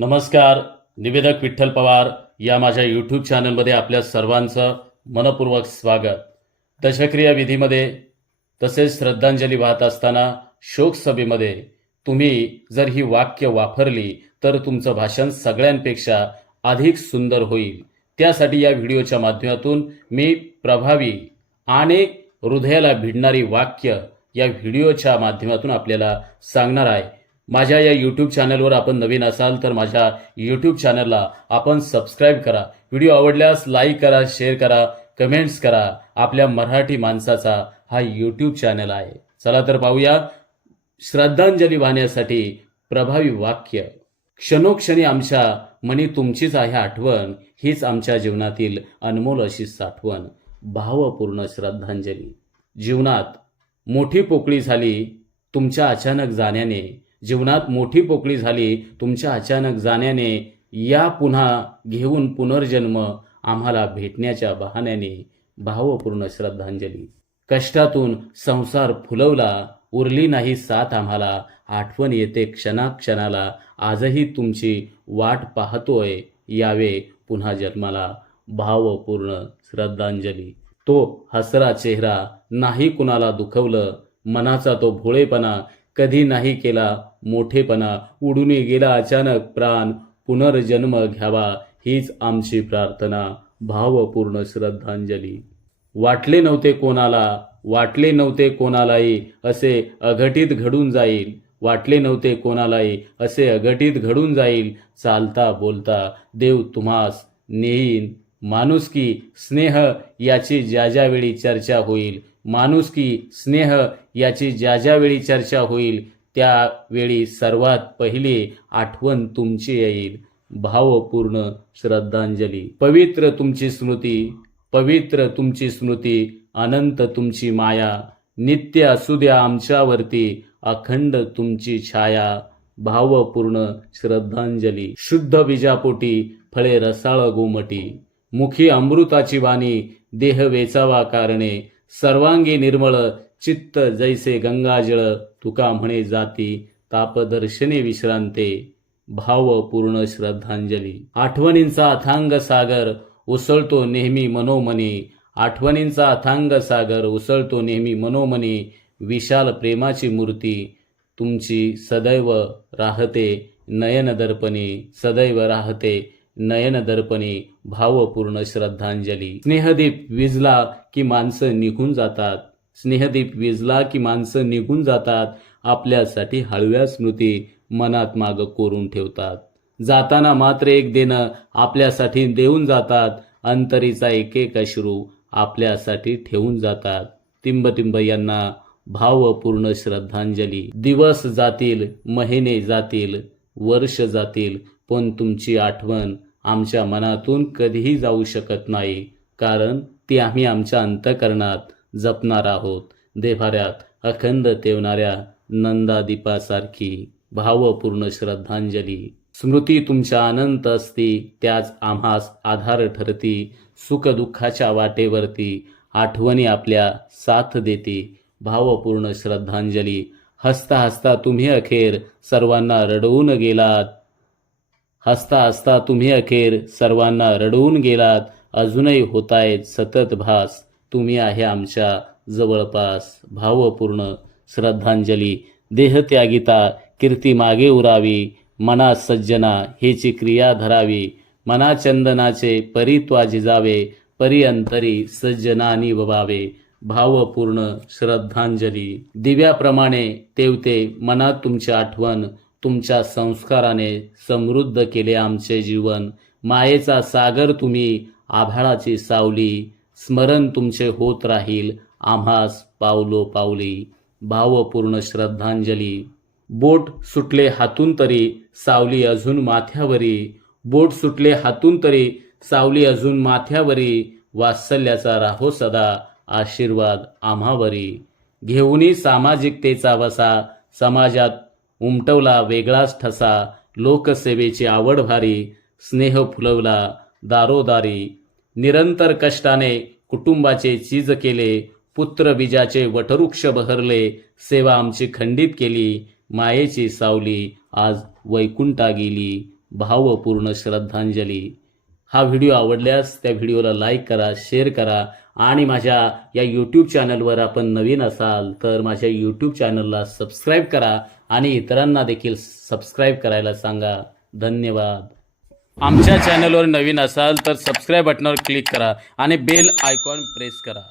नमस्कार. निवेदक विठ्ठल पवार या माझ्या यूट्यूब चॅनलमध्ये आपल्या सर्वांचं मनपूर्वक स्वागत. दशक्रिया विधीमध्ये तसेच श्रद्धांजली वाहत असताना शोकसभेमध्ये तुम्ही जर ही वाक्य वापरली तर तुमचं भाषण सगळ्यांपेक्षा अधिक सुंदर होईल. त्यासाठी या व्हिडिओच्या माध्यमातून मी प्रभावी आणि हृदयाला भिडणारी वाक्य या व्हिडिओच्या माध्यमातून आपल्याला सांगणार आहे. माझ्या या यूट्यूब चॅनलवर आपण नवीन असाल तर माझ्या यूट्यूब चॅनलला आपण सबस्क्राईब करा. व्हिडिओ आवडल्यास लाईक करा, शेअर करा, कमेंट्स करा. आपल्या मराठी माणसाचा हा यूट्यूब चॅनल आहे. चला तर पाहूया श्रद्धांजली वाहण्यासाठी प्रभावी वाक्य. क्षणोक्षणी आमच्या मनी तुमचीच आहे आठवण, हीच आमच्या जीवनातील अनमोल अशी साठवण. भावपूर्ण श्रद्धांजली. जीवनात मोठी पोकळी झाली तुमच्या अचानक जाण्याने, जीवनात मोठी पोकळी झाली तुमच्या अचानक जाण्याने. या पुन्हा घेऊन पुनर्जन्म आम्हाला भेटण्याच्या बहाण्याने. भावपूर्ण श्रद्धांजली. कष्टातून संसार फुलवला, उरली नाही साथ आम्हाला. आठवण येते क्षणाक्षणाला, आजही तुमची वाट पाहतोय, यावे पुन्हा जन्माला. भावपूर्ण श्रद्धांजली. तो हसरा चेहरा नाही कुणाला दुखवलं, मनाचा तो भोळेपणा कधी नाही केला मोठेपणा. उडून गेला अचानक प्राण, पुनर्जन्म घ्यावा हीच आमची प्रार्थना. भावपूर्ण श्रद्धांजली. वाटले नव्हते कोणालाही असे अघटित घडून जाईल, वाटले नव्हते कोणालाही असे अघटित घडून जाईल. चालता बोलता देव तुम्हास नेईन. माणुसकी स्नेह याची ज्या ज्यावेळी चर्चा होईल, माणुसकी स्नेह याची ज्या ज्यावेळी चर्चा होईल, त्यावेळी सर्वात पहिली आठवण तुमची येईल. भावपूर्ण श्रद्धांजली. पवित्र तुमची स्मृती, अनंत तुमची माया. नित्य असू द्या आमच्यावरती अखंड तुमची छाया. भावपूर्ण श्रद्धांजली. शुद्ध बीजापोटी फळे रसाळ गोमटी, मुखी अमृताची वाणी देह वेचावा कारणे. सर्वांगी निर्मळ चित्त जैसे गंगाजळ, तुका म्हणे जाती तापदर्शने विश्रांते. भावपूर्ण श्रद्धांजली. आठवणींचा अथांग सागर उसळतो नेहमी मनोमनी, आठवणींचा अथांग सागर उसळतो नेहमी मनोमनी. विशाल प्रेमाची मूर्ती तुमची सदैव राहते नयन दर्पणी, सदैव राहते नयन दर्पणी. भावपूर्ण श्रद्धांजली. स्नेहदीप विजला की माणसं निघून जातात, स्नेहदीप विजला की माणसं निघून जातात. आपल्यासाठी हळव्या स्मृती मनात माग कोरून ठेवतात. जाताना मात्र एक देणं आपल्यासाठी देऊन जातात. अंतरीचा एक एक अश्रू आपल्यासाठी ठेवून जातात. टिंब यांना भावपूर्ण श्रद्धांजली. दिवस जातील, महिने जातील, वर्ष जातील, पण तुमची आठवण आमच्या मनातून कधीही जाऊ शकत नाही, कारण ती आम्ही आमच्या अंतःकरणात जपणार आहोत, देव्हाऱ्यात अखंड तेवणाऱ्या नंदादीपासारखी. भावपूर्ण श्रद्धांजली. स्मृती तुमच्या अनंत असती, त्याच आम्हास आधार ठरती. सुख दुःखाच्या वाटेवरती आठवणी आपल्या साथ देती. भावपूर्ण श्रद्धांजली. हसता हसता तुम्ही अखेर सर्वांना रडवून गेलात, हसता हसता तुम्ही अखेर सर्वांना रडवून गेलात. अजूनही होतायत सतत भास, तुम्ही आहे आमच्या जवळपास. भावपूर्ण श्रद्धांजली. देहत्यागिता कीर्ती मागे उरावी, मना सज्जना हेची क्रिया धरावी. मना चंदनाचे परित्वा जिजावे, परी अंतरी सज्जनानी ववावे. भावपूर्ण श्रद्धांजली. दिव्याप्रमाणे तेवते मनात तुमची आठवण, तुमच्या संस्काराने समृद्ध केले आमचे जीवन. मायेचा सागर तुम्ही, आभाळाची सावली, स्मरण तुमचे होत राहील आम्हास पावलो पावली. भावपूर्ण श्रद्धांजली. बोट सुटले हातून तरी सावली अजून माथ्यावरी, बोट सुटले हातून तरी सावली अजून माथ्यावरी. वात्सल्याचा राहो सदा आशीर्वाद आम्हावरी. घेऊनी सामाजिकतेचा वसा, समाजात उमटवला वेगळाच ठसा. लोकसेवेची आवड भारी, स्नेह फुलवला दारोदारी. निरंतर कष्टाने कुटुंबाचे चीज केले, पुत्र बीजाचे वटवृक्ष बहरले. सेवा आमची खंडित केली, मायेची सावली आज वैकुंठा गेली. भावपूर्ण श्रद्धांजली. हा व्हिडिओ आवडल्यास त्या व्हिडिओला लाईक करा, शेअर करा आणि माझ्या या यूट्यूब चॅनलवर आपण नवीन असाल तर माझ्या यूट्यूब चॅनलला सबस्क्राईब करा आणि इतरांना देखील सबस्क्राईब करायला सांगा. धन्यवाद. आमच्या चॅनलवर नवीन असाल तर सबस्क्राईब बटनावर क्लिक करा आणि बेल आयकॉन प्रेस करा.